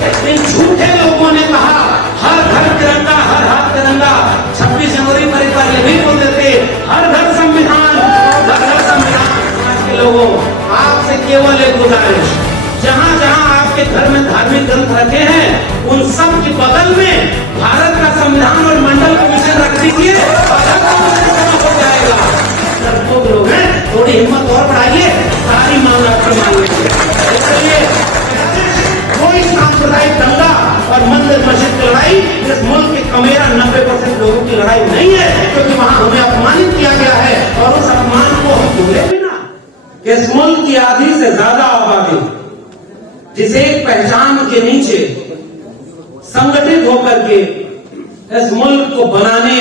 इन झूठे लोगों ने कहा हर घर तिरंगा, हर हाथ तिरंगा। 26 जनवरी पर एक बार ये भी बोल देते हर घर संविधान, हर घर संविधान। समाज के लोगों, आपसे केवल एक गुजारिश, जहां जहां आपके घर में धार्मिक ग्रंथ रखे हैं उन सब के बगल में भारत का संविधान और मंडल कमीशन रख दीजिए, हो जाएगा। डरपोक लोग हैं, थोड़ी हिम्मत और बढ़ाइए, सारी मांग आपकी मान लीजिए। इसलिए कोई सांप्रदायिक दंगा और मंदिर मस्जिद की लड़ाई इस मुल्क के कमेरा 90% लोगों की लड़ाई नहीं है, क्योंकि वहां हमें अपमानित किया गया है और उस अपमान को हम भूले भी ना कि इस मुल्क की आधी से ज्यादा आबादी जिसे एक पहचान के नीचे संगठित होकर के इस मुल्क को बनाने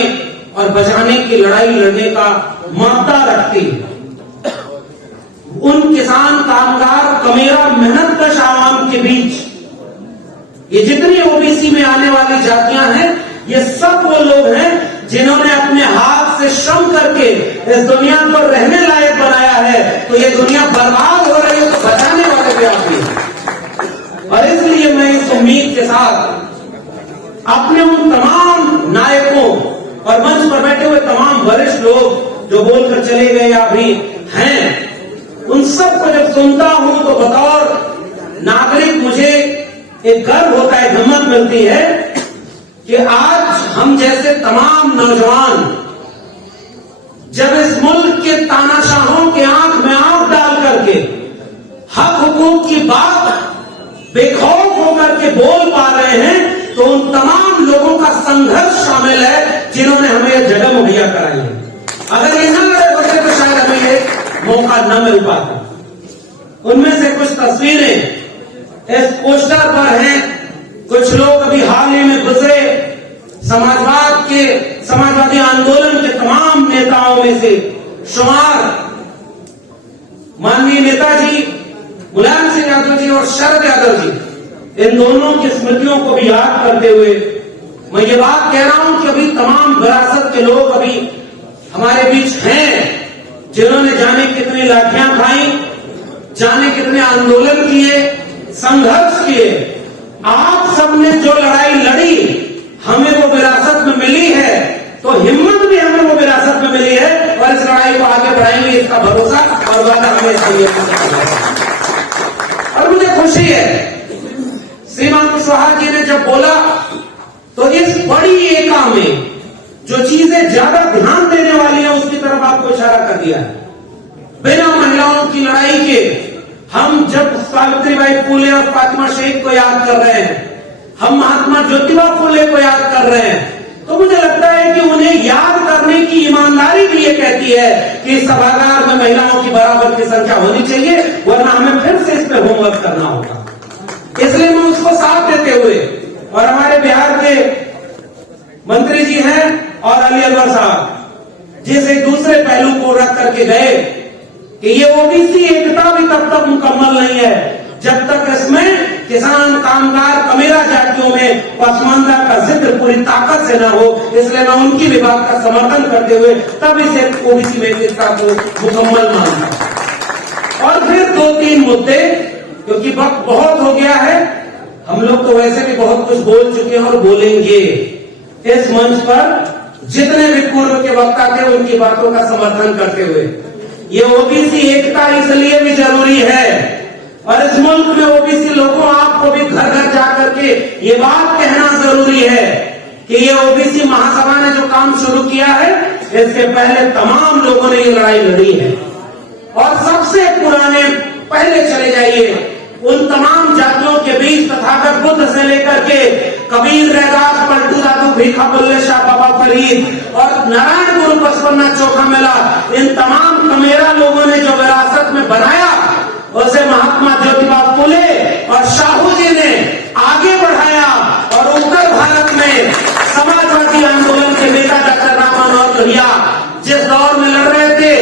और बचाने की लड़ाई लड़ने का मादा रखती है, उन किसान, कामगार, कमेरा, मेहनतकश आवाम के बीच ये जितनी ओबीसी में आने वाली जातियां हैं, ये सब वो लोग हैं जिन्होंने अपने हाथ से श्रम करके इस दुनिया को रहने लायक बनाया है। तो ये दुनिया बर्बाद हो रही है तो बचाने वाले भी आप हैं। और इसलिए मैं इस उम्मीद के साथ अपने उन तमाम नायकों और मंच पर बैठे हुए तमाम वरिष्ठ लोग जो बोलकर चले गए या भी हैं, उन सबको जब सुनता हूं तो बतौर नागरिक मुझे एक गर्व होता है, हिम्मत मिलती है कि आज हम जैसे तमाम नौजवान जब इस मुल्क के तानाशाहों के आंख में आंख डाल करके हक हुकूक की बात बेखौफ होकर के बोल पा रहे हैं, तो उन तमाम लोगों का संघर्ष शामिल है जिन्होंने हमें यह जगह मुहैया कराई है। अगर ये न लड़े होते तो शायद हमें ये मौका न मिल पाता। उनमें से कुछ तस्वीरें इस पोस्टर पर हैं। कुछ लोग अभी हाल ही में गुजरे समाजवादी आंदोलन के तमाम नेताओं में से शुमार माननीय नेताजी मुलायम सिंह यादव जी और शरद यादव जी, इन दोनों की स्मृतियों को भी याद करते हुए मैं ये बात कह रहा हूं कि अभी तमाम विरासत के लोग अभी हमारे बीच हैं जिन्होंने जाने कितनी लाठियां खाई, जाने कितने आंदोलन किए, संघर्ष किए। आप सबने जो लड़ाई लड़ी हमें वो विरासत में मिली है, तो हिम्मत भी हमें वो विरासत में मिली है और इस लड़ाई को आगे बढ़ाएंगे, इसका भरोसा और वादा हमें। और मुझे खुशी है श्रीमान कुशवाहा जी ने जब बोला तो इस बड़ी एका में जो चीजें ज्यादा ध्यान देने वाली है उसकी तरफ आपको इशारा कर दिया है। बिना महिलाओं की लड़ाई के हम जब सावित्रीबाई फुले और फातिमा शेख को याद कर रहे हैं, हम महात्मा ज्योतिबा फुले को याद कर रहे हैं, तो मुझे लगता है कि उन्हें याद करने की ईमानदारी भी ये कहती है कि सभागार में महिलाओं की बराबर की संख्या होनी चाहिए, वरना हमें फिर से इस पर होमवर्क करना होगा। इसलिए मैं उसको साथ देते हुए, और हमारे बिहार के मंत्री जी हैं और अली अनवर साहब जिस एक दूसरे पहलू को रख करके गए कि ये ओबीसी एकता भी तब तक मुकम्मल नहीं है जब तक इसमें किसान, कामगार, कमेरा जातियों में पसमानदा का जिक्र पूरी ताकत से न हो। इसलिए मैं उनकी भी बात का समर्थन करते हुए तब इसे ओबीसी में एकता को मुकम्मल मानता। और फिर 2-3 मुद्दे, क्योंकि वक्त बहुत हो गया है, हम लोग तो वैसे भी बहुत कुछ बोल चुके हैं और बोलेंगे। इस मंच पर जितने भी पूर्व के वक्ता थे उनकी बातों का समर्थन करते हुए ये ओबीसी एकता इसलिए भी जरूरी है, और इस मुल्क में ओबीसी लोगों आपको भी घर घर जाकर के ये बात कहना जरूरी है कि ये ओबीसी महासभा ने जो काम शुरू किया है, इसके पहले तमाम लोगों ने ये लड़ाई लड़ी है। और सबसे पुराने पहले चले जाइए उन तमाम जातियों के बीच, तथागत बुद्ध से लेकर के कबीर, रैदास, पलटू दादू, भीखा बुल्ले शाह, बाबा फरीद और नारायण गुरु पचपन्ना चौखा मेला, इन तमाम कमेरा लोगों ने जो विरासत में बनाया उसे महात्मा ज्योतिबा फुले और शाहू जी ने आगे बढ़ाया। और उत्तर भारत में समाजवादी आंदोलन के नेता डॉक्टर राम मनोहर लोहिया जिस दौर में लड़ रहे थे,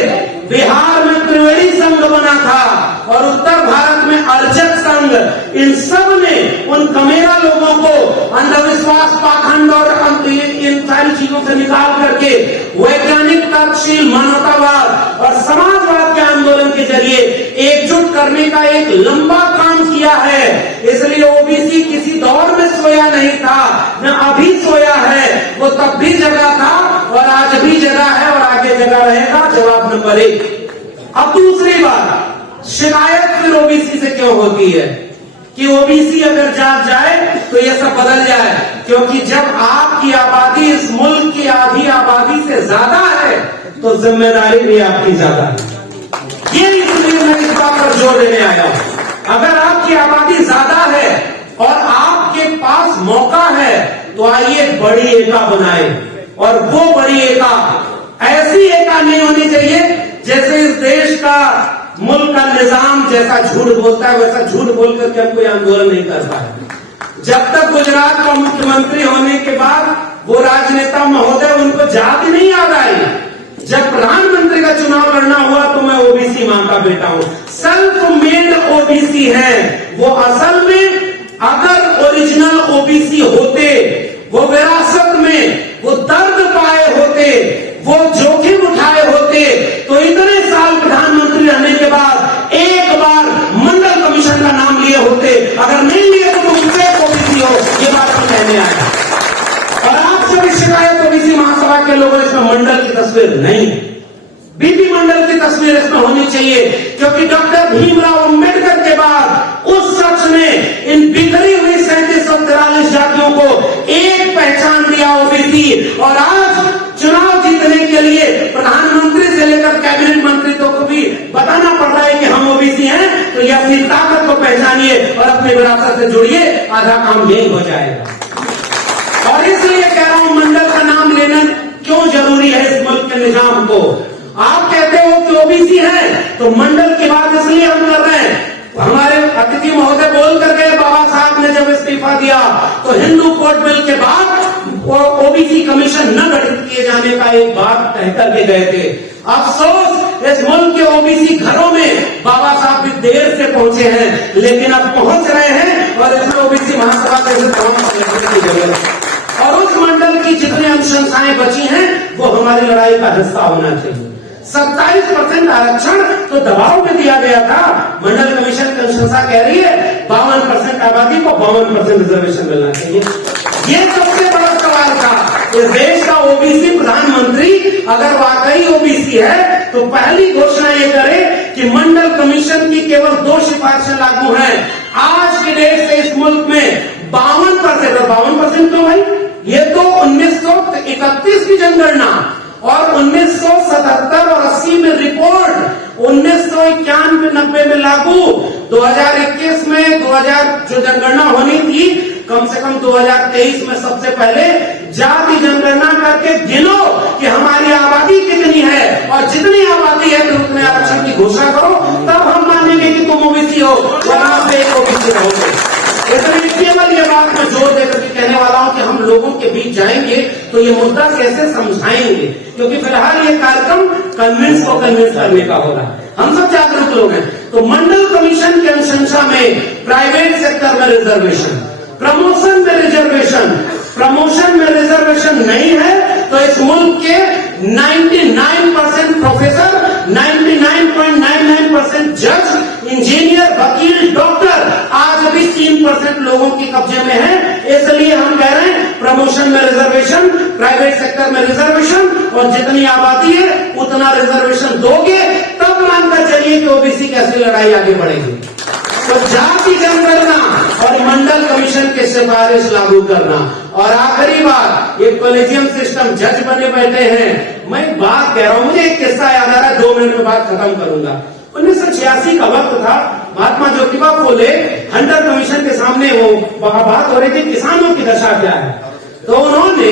बिहार में त्रिवेणी संघ बना था और उत्तर भारत में अर्चक संघ, इन सब ने उन कमेरा लोगों को अंधविश्वास, पाखंड और इन सारी चीजों से निकाल करके वैज्ञानिक, तर्कशील, मानवतावाद और समाजवाद के आंदोलन के जरिए एकजुट करने का एक लंबा काम किया है। इसलिए ओबीसी किसी दौर में सोया नहीं था, न अभी सोया है। वो तब भी जगा था और आज भी जगा है और आगे जगा रहेगा। जवाब नंबर 1। अब दूसरी बात, शिकायत फिर ओबीसी से क्यों होती है कि ओबीसी अगर जाग जाए तो ये सब बदल जाए? क्योंकि जब आपकी आबादी इस मुल्क की आधी आबादी से ज्यादा है तो जिम्मेदारी भी आपकी ज्यादा है। ये इसलिए मैं इस बात पर जोर देने आया हूं। अगर आपकी आबादी ज्यादा है और आपके पास मौका है तो आइए बड़ी एका बनाए। और वो बड़ी एका ऐसी एका नहीं होनी चाहिए जैसे इस देश का मुल्क का निजाम जैसा झूठ बोलता है वैसा झूठ बोल करके हम कोई आंदोलन नहीं कर पाए। जब तक गुजरात का मुख्यमंत्री होने के बाद वो राजनेता महोदय उनको जाति नहीं याद आई। जब प्रधानमंत्री का चुनाव लड़ना हुआ तो मैं ओबीसी मां का बेटा हूं, सेल्फ मेड ओबीसी है वो। असल में अगर ओरिजिनल ओबीसी होते, वो विरासत में वो दर्द पाए होते, वो जोखिम उठाए होते, तो इतने साल प्रधानमंत्री रहने के बाद एक बार मंडल कमीशन का नाम लिए होते। अगर नहीं लिए तो फेक ओबीसी हो, ये बात हम कहने आए। और आपसे भी शिकायत ओबीसी महासभा के लोगों इसमें मंडल की तस्वीर नहीं, बीपी मंडल की तस्वीर इसमें होनी चाहिए। क्योंकि डॉक्टर भीमराव अंबेडकर के बाद उस शख्स ने इन बिखरी हुई 3743 जातियों को एक पहचान दिया ओबीसी। और आज चुनाव जीतने के लिए प्रधानमंत्री से लेकर कैबिनेट मंत्री को भी बताना पड़ रहा है कि हम ओबीसी हैं, तो ये अपनी ताकत को पहचानिए और अपनी विरासत से जुड़िए, आधा काम यही हो जाएगा। और इसलिए कह रहा हूं मंडल का नाम लेना क्यों जरूरी है इस मुल्क के निजाम को। आप कहते हो कि ओबीसी है तो मंडल की बात इसलिए हम कर रहे हैं। हमारे अतिथि महोदय बोल कर गए, बाबा साहब ने जब इस्तीफा दिया तो हिंदू कोड बिल के बाद ओबीसी कमीशन न गठित किए जाने का एक बात कह करके गए थे। अफसोस इस मुल्क के ओबीसी घरों में बाबा साहब भी देर से पहुंचे हैं, लेकिन अब पहुंच रहे हैं और इसमें ओबीसी महासभा के की जरूरत है। और उस मंडल की जितनी अनुशंसाएं बची हैं वो हमारी लड़ाई का हिस्सा होना चाहिए। 27% आरक्षण तो दबाव में दिया गया था। मंडल कमीशन की अनुशंसा कह रही है 52% आबादी को 52% रिजर्वेशन मिलना चाहिए। ये सबसे बड़ा सवाल था। इस देश का ओबीसी प्रधानमंत्री अगर वाकई ओबीसी है तो पहली घोषणा ये करे कि मंडल कमीशन की केवल 2 सिफारिशें लागू हैं। आज के डेट से इस मुल्क में 52% क्यों भाई? ये तो 1931 की जनगणना और 1977 और 80 में रिपोर्ट, 1991-90 में लागू, 2021 में 2000 जो जनगणना होनी थी कम से कम 2023 में सबसे पहले जाति जनगणना करके गिनो कि हमारी आबादी कितनी है और जितनी आबादी है फिर उतने आरक्षण की घोषणा करो, तब हम मानेंगे कि तुम ओबीसी हो, वरना फेक ओबीसी रहोगे। इसलिए केवल ये बात मैं जोर देकर के कहने वाला हूं कि हम लोगों के बीच जाएंगे तो ये मुद्दा कैसे समझाएंगे, क्योंकि फिलहाल ये कार्यक्रम कन्विंस करने का होगा। हम सब जागरूक लोग हैं। तो मंडल कमीशन की अनुशंसा में प्राइवेट सेक्टर में रिजर्वेशन, प्रमोशन में रिजर्वेशन नहीं है तो इस मुल्क के 99% प्रोफेसर, 99.99% जज, इंजीनियर, वकील, डॉक्टर आज भी 3% लोगों के कब्जे में है। इसलिए हम कह रहे हैं प्रमोशन में रिजर्वेशन, प्राइवेट सेक्टर में रिजर्वेशन, और जितनी आबादी है उतना रिजर्वेशन दोगे तब मानकर चलिए कि ओबीसी कैसी लड़ाई आगे बढ़ेगी। तो जाति जनगणना और मंडल कमीशन के सिफारिश लागू करना। और आखिरी बात, ये कॉलेजियम सिस्टम, जज बने बैठे हैं। मैं एक बात कह रहा हूं, मुझे एक किस्सा याद आ रहा है, 2 मिनट में बात खत्म करूंगा। 1986 का वक्त था, महात्मा ज्योतिबा फुले हंटर कमीशन के सामने वो बात हो रही थी किसानों की दशा क्या है। तो उन्होंने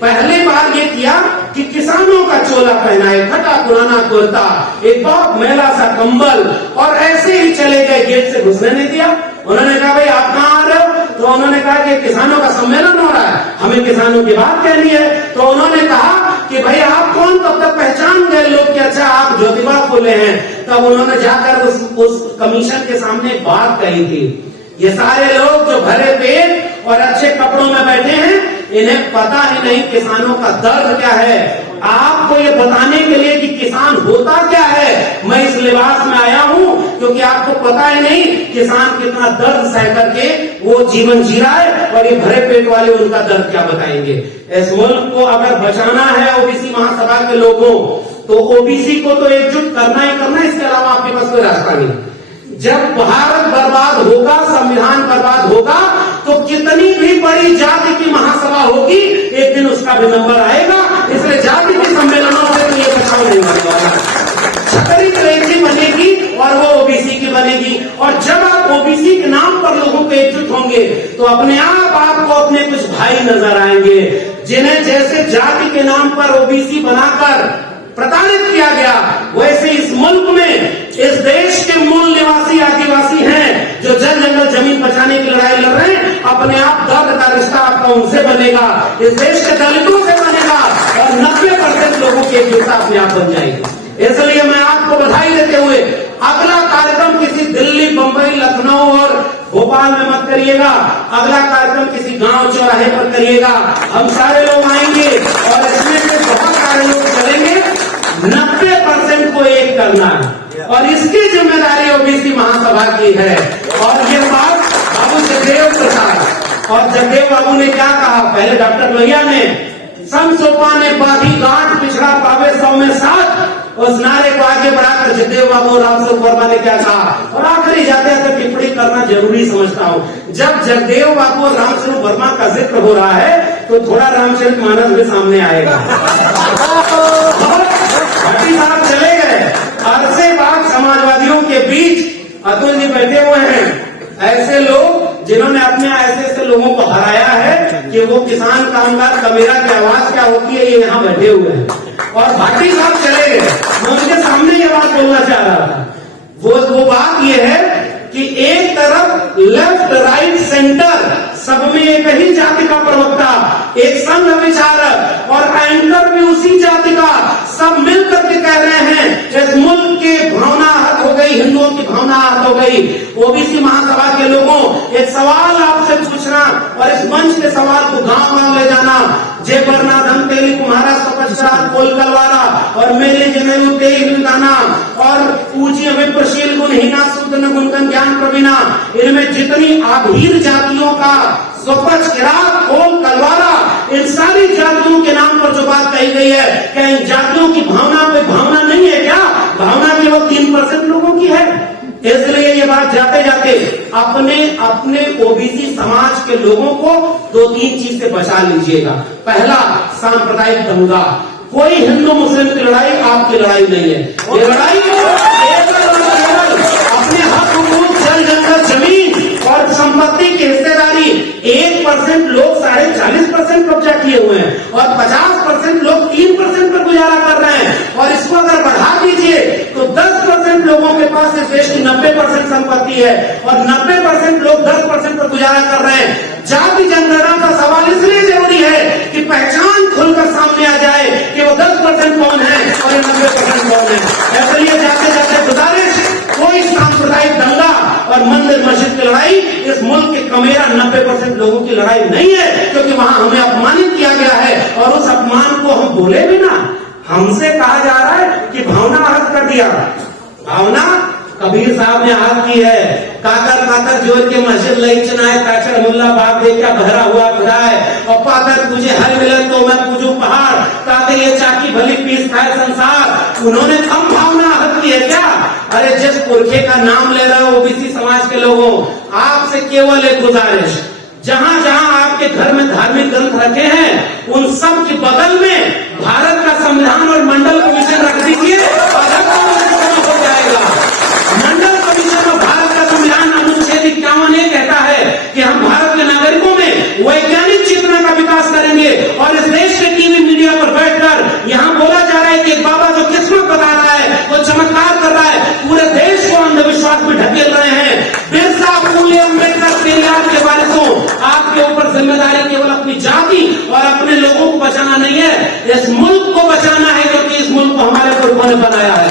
पहली बार ये किया कि किसानों का चोला पहनाए, फटा पुराना कुर्ता, एक बहुत मैला सा कंबल, और ऐसे ही चले गए, गेट से घुसने नहीं दिया। उन्होंने कहा भाई आप कहाँ आ रहे हो? तो उन्होंने कहा कि किसानों का सम्मेलन हो रहा है, हमें किसानों की बात कहनी है। तो उन्होंने कहा कि भाई आप कौन? तब तक पहचान गए लोग कि अच्छा आप ज्योतिबा फुले हैं। तब उन्होंने जाकर उस कमीशन के सामने बात कही थी। ये सारे लोग जो भरे पेट और अच्छे कपड़ों में बैठे हैं, इन्हें पता ही नहीं किसानों का दर्द क्या है। आपको ये बताने के लिए कि किसान होता क्या है, मैं इस लिबास में आया हूं क्योंकि आपको पता ही नहीं किसान कितना दर्द सह करके वो जीवन जी रहा है, और ये भरे पेट वाले उनका दर्द क्या बताएंगे। इस मुल्क को अगर बचाना है ओबीसी महासभा के लोगों, तो ओबीसी को तो एकजुट करना ही करना, इसके अलावा आपके पास कोई रास्ता नहीं। जब भारत बर्बाद होगा, संविधान बर्बाद होगा, तो कितनी भी बड़ी जाति की महासभा होगी, एक दिन उसका भी नंबर आएगा। इसलिए जाति के सम्मेलनों से तो ये बचाव नहीं होगा। छतरी करेंसी बनेगी और वो ओबीसी की बनेगी, और जब आप ओबीसी के नाम पर लोगों को एकजुट होंगे तो अपने आप आपको अपने कुछ भाई नजर आएंगे, जिन्हें जैसे जाति के नाम पर ओबीसी बनाकर प्रताड़ित किया गया, वैसे इस मुल्क में इस देश के मूल निवासी आदिवासी हैं जो जल जंगल जमीन बचाने की लड़ाई लड़ रहे हैं, अपने आप दर्द का रिश्ता आपका उनसे बनेगा, इस देश के दलितों से बनेगा, और 90% लोगों की एकजुटता अपने आप बन जाएगी। इसलिए मैं आपको बधाई देते हुए अगला कार्यक्रम किसी दिल्ली, बंबई, लखनऊ और भोपाल में मत करिएगा, अगला कार्यक्रम किसी गांव चौराहे पर करिएगा। हम सारे लोग आएंगे और इसमें से बहुत सारे लोग चलेंगे। 90% को एक करना है, और इसकी जिम्मेदारी ओबीसी महासभा की है। और ये बात बाबू जगदेव प्रसाद और जगदेव बाबू ने क्या कहा, पहले डॉक्टर लोहिया ने, सम सोपाने बाधी गांठ पिछड़ा पावे 100 में 7, उस नारे को आगे बढ़ाकर जगदेव बाबू और रामस्वरूप वर्मा ने क्या कहा। और आखिरी जाते जाते टिप्पणी करना जरूरी समझता हूं, जब जगदेव बाबू और रामस्वरूप वर्मा का जिक्र हो रहा है तो थोड़ा रामचरितमानस भी सामने आएगा। भाटी साहब चले गए, अरसे बाद समाजवादियों के बीच अतुल जी बैठे हुए हैं, ऐसे लोग जिन्होंने अपने ऐसे लोगों को हराया है कि वो किसान कामगार कमेरा की आवाज क्या होती है, ये यहाँ बैठे हुए हैं। और भाटी साहब चले गए, मैं उनके सामने ये बात बोलना चाह रहा था। वो बात ये है कि एक तरफ लेफ्ट, राइट, सेंटर, सब में एक ही जाति का प्रवक्ता, एक संघ विचारक और एंकर भी उसी जाति का, सब मिलकर के कह रहे हैं इस मुल्क की भावना आहत हो गई, हिंदुओं की भावना आहत हो गई। ओबीसी महासभा के लोगों, एक सवाल आपसे पूछना और इस मंच के सवाल को गांव-गांव ले जाना। जे बरनाथम तेली कुम्हारा सपचार कोल कलवारा और मेले जनेऊ तेल गाना और पूजी विप्रशील गुण हीना शुद्ध न गुणगन ज्ञान प्रवीणा, इनमें जितनी आभीर जातियों का स्वपच किरात कोल कलवारा, इन सारी जातियों के नाम पर जो बात कही गई है, क्या इन जातियों की भावना पे भावना नहीं है क्या? भावना केवल 3% लोगों की है। इसलिए ये बात जाते जाते अपने ओबीसी समाज के लोगों को 2-3 चीज से बचा लीजिएगा। पहला, सांप्रदायिक दंगा। कोई हिंदू मुस्लिम की लड़ाई आपकी लड़ाई नहीं है। ये लड़ाई अपने हक, हुकूक, जल जंगल, जमीन और संपत्ति की हिस्सेदारी। 1% लोग 40% कब्जा किए हुए हैं और 50% लोग 3% पर गुजारा कर रहे हैं, और इसको अगर बढ़ा दीजिए तो 10% लोगों के पास इस देश की 90% संपत्ति है और 90% लोग 10% पर गुजारा कर रहे हैं। जाति जनगणना का सवाल इसलिए जरूरी है कि पहचान खुलकर सामने आ जाए कि वो 10% कौन है और ये 90% कौन है। इसलिए जाते जाते गुजारिश, कोई सांप्रदायिक दंगा और मंदिर मस्जिद की लड़ाई इस मुल्क के कमेरा 90% लोगों की लड़ाई नहीं है, क्योंकि वहां हमें अपमानित किया गया है और उस अपमान को हम बोले भी ना। हमसे कहा जा रहा है कि भावना आहत कर दिया। भावना कबीर साहब ने आहत की है। काकर काकर जोर के मस्जिद लई चनाए, काचर मुल्ला बाप दे क्या भरा हुआ खुदा है, और पाकर तुझे हल मिले तो मैं पूजू पहाड़, ताते ये चाकी भली पीस खाए संसार। उन्होंने कम भावना आहत की है क्या? अरे जिस पुरखे का नाम ले रहे हो ओबीसी समाज के लोगों, आपसे केवल एक गुजारिश, जहां जहां आपके घर में धार्मिक ग्रंथ रखे हैं उन सब के बगल में भारत का संविधान और मंडल कमीशन रख दीजिए, हो जाएगा। मंडल कमीशन और भारत का संविधान अनुच्छेद 51 कहता है कि हम भारत के नागरिकों में वैज्ञानिक चेतना का विकास करेंगे, और इस देश के टीवी मीडिया पर बैठकर यहाँ बोला जा रहा है कि एक बाबा जो किस्मत बता रहा है, वो चमत्कार कर रहा है, पूरे देश को अंधविश्वास में ढकेल रहे हैं। बिरसा, फूले, अम्बेडकर, पेरियार के वारिसों, आपके ऊपर जिम्मेदारी केवल अपनी जाति और अपने लोगों को बचाना नहीं है, इस मुल्क को बचाना है, क्योंकि इस मुल्क को हमारे पुरखों ने बनाया है।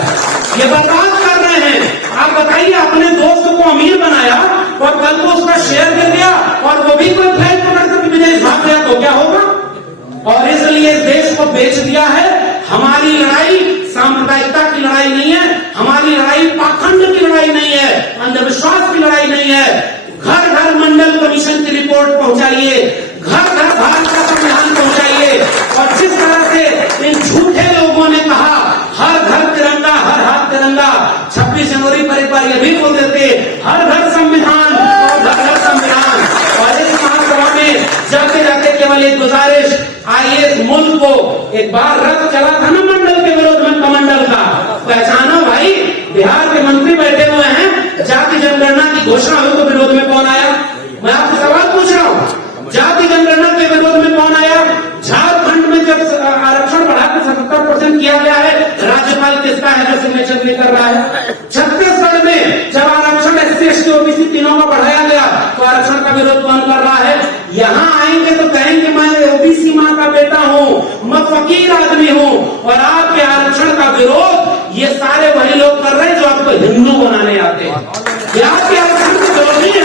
ये बर्बाद कर रहे हैं। आप बताइए, अपने दोस्त को अमीर बनाया और कल को उसका शेयर गिर गया और वो भी कोई फ्लाइट पकड़ कर विदेश भाग गया तो क्या होगा? और इसलिए इस देश को बेच दिया है। हमारी लड़ाई सांप्रदायिकता की लड़ाई नहीं है, हमारी लड़ाई पाखंड की लड़ाई नहीं है, रिपोर्ट पहुंचाइए, घर घर भारत का संविधान पहुंचाइए। और जिस तरह से इन झूठे लोगों ने कहा हर घर तिरंगा, हर हाथ तिरंगा, 26 जनवरी पर एक बार यह भी बोल देते हर घर संविधान और घर घर संविधान। और इस महासभा में जाते जाते केवल एक गुजारिश, आइए मुल्क को एक बार रथ चला था ना मंडल के विरोध में, कमंडल का, पहचानो भाई। बिहार के मंत्री बैठे हुए हैं, जाति जनगणना की घोषणा हुई तो विरोध में कौन आया? मैं आपसे सवाल पूछ रहा हूँ, जाति जनगणना के विरोध में कौन आया? झारखंड में जब आरक्षण बढ़ाकर 77% किया गया है, राज्यपाल किसका है जो सिग्नेचर नहीं कर रहा है? छत्तीसगढ़ में जब आरक्षण SC ST OBC तीनों का बढ़ाया गया तो आरक्षण का विरोध कौन कर रहा है? यहाँ आएंगे तो कहेंगे मैं OBC माँ का बेटा हूँ, मैं फकीर आदमी हूँ। और आपके आरक्षण का विरोध ये सारे वही लोग कर रहे हैं जो आपको हिंदू बनाने आते हैं। ये आपके आरक्षण के विरोधी है।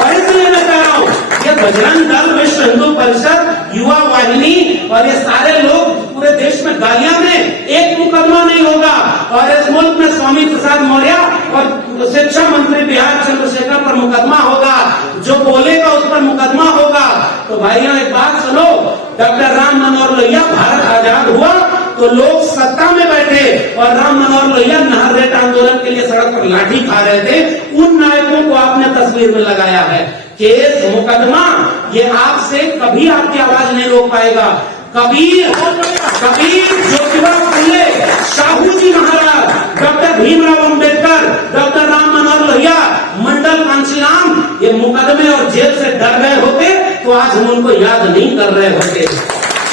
और इसलिए मैं कह रहा हूँ ये बजरंग दल, विश्व हिंदू परिषद, युवा वाहिनी और ये सारे लोग पूरे देश में गालियां दें, एक मुकदमा नहीं होगा। और इस मुल्क में स्वामी प्रसाद मौर्य और शिक्षा मंत्री बिहार चंद्रशेखर पर मुकदमा होगा, जो बोलेगा उस पर मुकदमा होगा। तो भाइयों एक बात सुनो, डॉक्टर राम मनोहर लोहिया भारत आजाद हुआ तो लोग सत्ता में बैठे और राम मनोहर लोहिया नहर रेट आंदोलन के लिए सड़क पर लाठी खा रहे थे। उन नायकों को आपने तस्वीर में लगाया है। केस मुकदमा ये आपसे कभी आपकी आवाज नहीं रोक पाएगा। कबीर, ज्योतिबा फुले, साहू जी महाराज, डॉक्टर भीमराव अंबेडकर, डॉक्टर राम मनोहर लोहिया, मंडल कांशीराम ये मुकदमे और जेल से डर गए होते तो आज हम उनको याद नहीं कर रहे होते।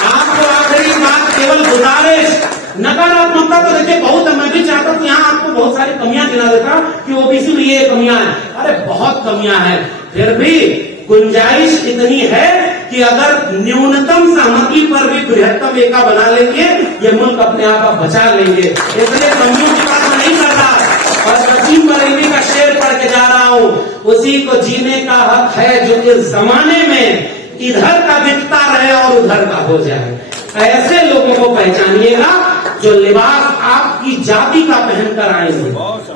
आपको आखिरी बात केवल गुजारिश, नकारात्मकता तो देखिए बहुत है, मैं भी चाहता हूँ यहाँ आपको बहुत सारी कमियां गिना देता कि OBC में ये कमियां हैं। अरे बहुत कमियां हैं, फिर भी गुंजाइश इतनी है कि अगर न्यूनतम सहमति पर भी बृहत्तम एका बना लेंगे ये मुल्क अपने आप बचा लेंगे। इसलिए कमियों की बात मैं नहीं कर रहा। और वसीम बरेली का शेर पढ़ के जा रहा हूँ, उसी को जीने का हक है जो इस जमाने में इधर का बिकता रहे और उधर का हो जाए। ऐसे लोगों को पहचानिएगा जो लिबास आपकी जाति का पहनकर आएंगे,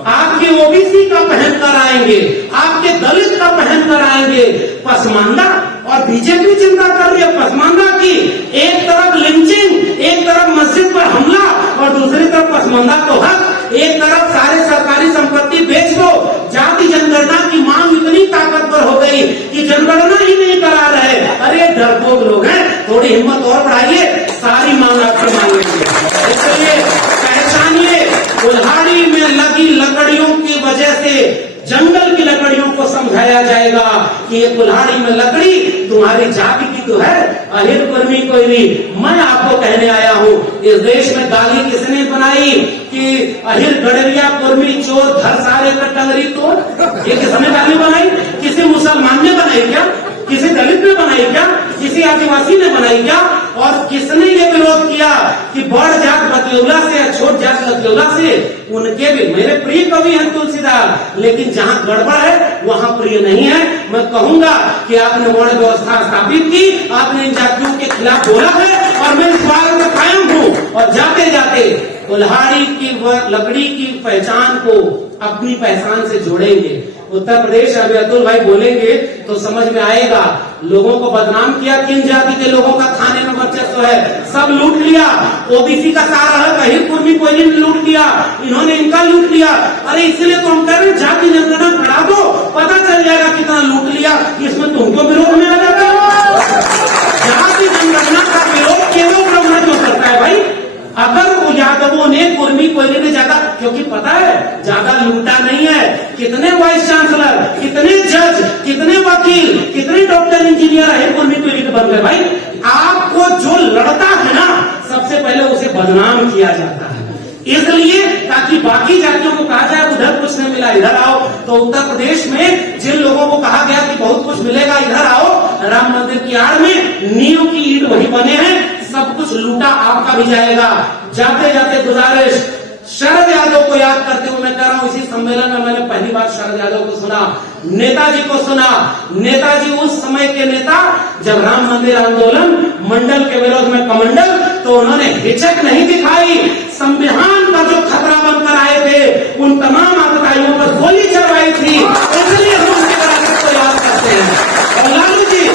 आपके OBC का पहनकर आएंगे, आपके दलित का पहनकर आएंगे। पसमानदा और बीजेपी चिंता कर रही है पसमानदा की, एक तरफ लिंचिंग, एक तरफ मस्जिद पर हमला और दूसरी तरफ पसमानदा को हक। एक तरफ सारे सरकारी संपत्ति बेच दो, जाति जनगणना की मांग इतनी ताकतवर हो गई कि जनगणना ही नहीं करा रहे। अरे डरपोक लोग हैं, थोड़ी हिम्मत और बढ़ाइए, सारी मांग आपकी मांगेंगे। इसलिए पहचानिए, कुल्हाड़ी में लगी लकड़ियों की वजह से जंगल की लकड़ियों को समझाया जाएगा कि ये कुल्हाड़ी में लकड़ी तुम्हारी जाति की तो है, अहिर कुर्मी कोई नहीं। मैं आपको कहने आया हूँ, इस देश में गाली किसने बनाई कि अहिर गडरिया कुर्मी चोर धर सारे का टंगरी तोड़? ये किसने गाली बनाई? किसी मुसलमान ने बनाई क्या? किसी दलित ने बनाई क्या? किसी आदिवासी ने बनाई क्या? और किसने ये विरोध किया कि बड़ जात बतलौला से या छोट जात बतलौला से उनके भी? मेरे प्रिय कवि हैं तुलसीदास, लेकिन जहां गड़बड़ है वहां प्रिय नहीं है। मैं कहूंगा कि आपने वर्ण व्यवस्था स्थापित की, आपने इन जातियों के खिलाफ बोला है और मैं इस बात में कायम हूं। और जाते जाते कुल्हाड़ी की लकड़ी की पहचान को अपनी पहचान से जोड़ेंगे। उत्तर प्रदेश अभी अतुल भाई बोलेंगे तो समझ में आएगा। लोगों को बदनाम किया, किन जाति के लोगों का थाने में वर्चस्व है, सब लूट लिया। OBC का सारा हक अहिर कुर्मी कोई ने लूट लिया, इन्होंने इनका लूट लिया। अरे इसलिए तो हम कह रहे हैं जाति जनगणना करा दो, पता चल जाएगा कितना लूट लिया। इसमें तुमको विरोध में लगा था। जाति जनगणना का विरोध केवल ब्राह्मण क्यों करता है भाई? अगर वो यादवों ने कुर्मी कोयले ने ज्यादा, क्योंकि पता है ज्यादा लूटा नहीं है। कितने वाइस चांसलर, कितने जज, कितने वकील, कितने डॉक्टर इंजीनियर है कुर्मी कोयले के बन गए भाई। आपको जो लड़ता है ना, सबसे पहले उसे बदनाम किया जाता है, इसलिए ताकि बाकी जातियों को कहा जाए उधर कुछ नहीं मिला इधर आओ। तो उत्तर प्रदेश में जिन लोगों को कहा गया कि बहुत कुछ मिलेगा इधर आओ, राम मंदिर की आड़ में नींव की ईंट वही बने हैं, सब कुछ लूटा आपका भी जाएगा। जाते जाते गुजारिश, शरद यादव को याद करते हुए मैं कह रहा हूं, इसी सम्मेलन में मैंने पहली बार शरद यादव को सुना, नेताजी को सुना। नेताजी उस समय के नेता, जब राम मंदिर आंदोलन मंडल के विरोध में कमंडल, तो उन्होंने हिचक नहीं दिखाई। संविधान का जो खतरा बनकर आए थे उन तमाम आतताइयों पर गोली चलवाई थी, इसलिए हम उसके विरासत को याद करते हैं। और लालू जी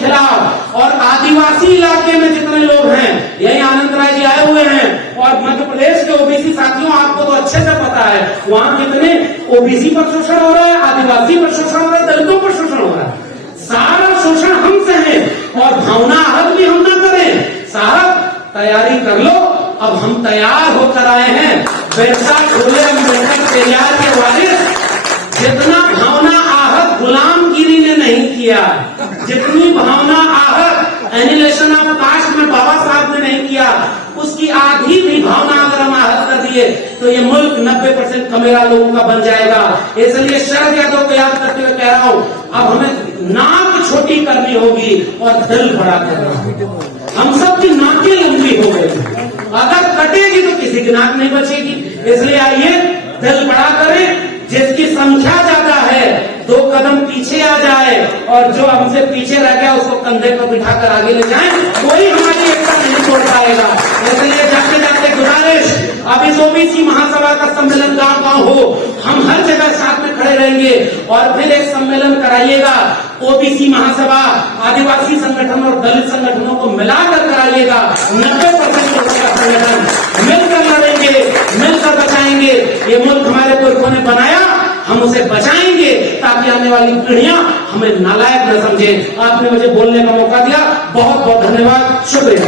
खिलाफ। और आदिवासी इलाके में जितने लोग हैं, यही आनंद राय जी आए हुए हैं, और मध्य प्रदेश के ओबीसी साथियों, आपको तो अच्छे से पता है वहां कितने ओबीसी पर शोषण हो रहा है, आदिवासी पर शोषण हो रहा है, दलितों पर शोषण हो रहा है। सारा शोषण हमसे है, और भावना हद भी हम ना करें। साहब तैयारी कर लो, अब हम तैयार होकर आए हैं। बिरसा फुले अम्बेडकर पेरियार के वारिस। जितना भावना आहत गुलामगिरी ने नहीं किया, जितनी भावना आहत एनिलेशन ऑफ कास्ट में बाबा साहब ने नहीं किया, उसकी आधी भी भावना अगर हम आहत कर दिए तो ये मुल्क 90% कमेरा लोगों का बन जाएगा। इसलिए शरद यादव को याद करते हुए कह रहा हूं, अब हमें नाक छोटी करनी होगी और दिल बड़ा करना होगा। हम सबकी नाकें लंबी हो गई, अगर कटेगी तो किसी की नाक नहीं बचेगी। इसलिए आइए दिल बड़ा करें, जिसकी संख्या ज्यादा है 2 कदम पीछे आ जाए, और जो हमसे पीछे रह गया उसको कंधे पर बिठाकर आगे ले जाएं। कोई हमारी एकता नहीं तोड़ पाएगा। इसलिए जाते जाते गुजारिश, अब इस ओबीसी महासभा का सम्मेलन गांव गांव हो, हम हर जगह साथ में खड़े रहेंगे, और फिर एक सम्मेलन कराइएगा। ओबीसी महासभा आदिवासी संगठन और दलित संगठनों को मिलाकर कराइएगा। 90% लोगों का संगठन मिलकर लड़ेंगे, मिलकर बचाएंगे। ये मुल्क हमारे पुरखों ने बनाया, हम उसे बचाएंगे ताकि आने वाली पीढ़ियां हमें नालायक न समझे। आपने मुझे बोलने का मौका दिया, बहुत बहुत धन्यवाद, शुक्रिया।